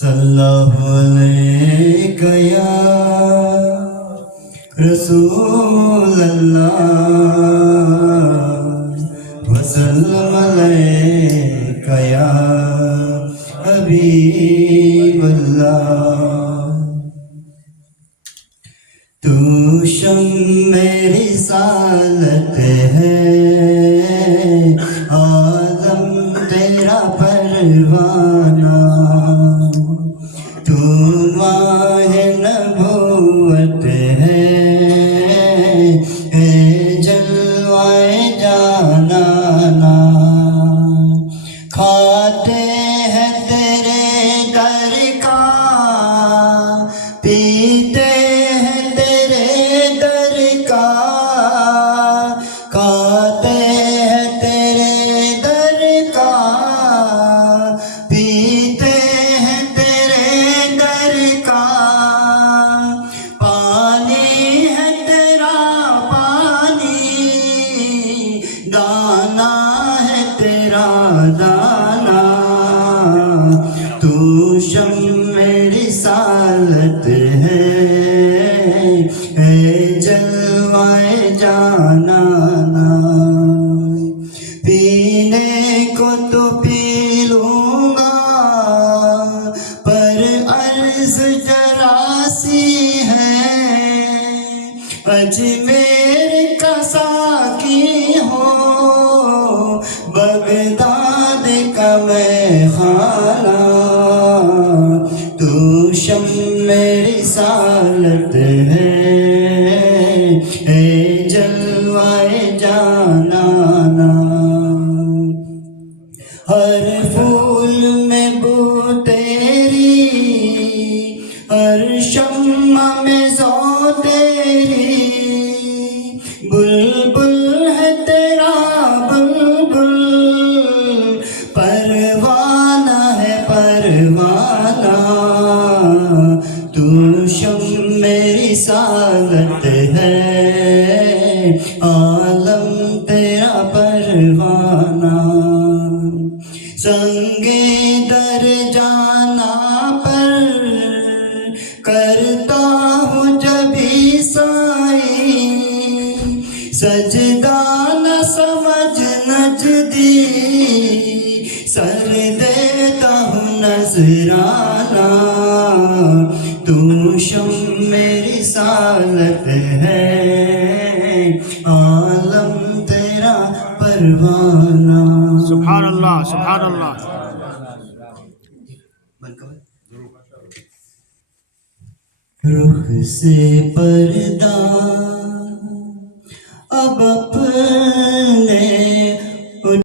صلی اللہ علیہ یا رسول اللہ وسلم علیہ یا حبیب اللہ تو شمع رسالت ہے عالم تیرا پروانہ تو ماہ نبوت ہے جلوہ جانانا کھاتے ہیں تیرے در کا پیتے ہیں تیرے در کا کھاتے ہیں تیرے در کا پیتے ہیں تیرے در کا پانی ہے تیرا پانی دانا ہے تیرا دانا تو شمع رسالت ہے جلوہ جانانا پینے کو تو پی لوں گا پر عرض جراسی ہے اجمیر کا ساقی ہو بغداد کا میں خانہ تو شمع رسالت ہے جلوہ جانانا ہر پھول میں بو تیری ہر شمع میں ذو تیری بلبل ہے تیرا بلبل پروانہ ہے پروانہ تو شمع رسالت ہے عالم تیرا پروانہ سنگے در جانا پر کرتا ہوں جب عیسائی سجدہ نہ سمجھ نجدی سر دیتا ہوں نذرانہ تو شمع رسالت ہے عالم تیرا پروانہ سبحان اللہ سبحان اللہ رخ سے پردہ اب اپنا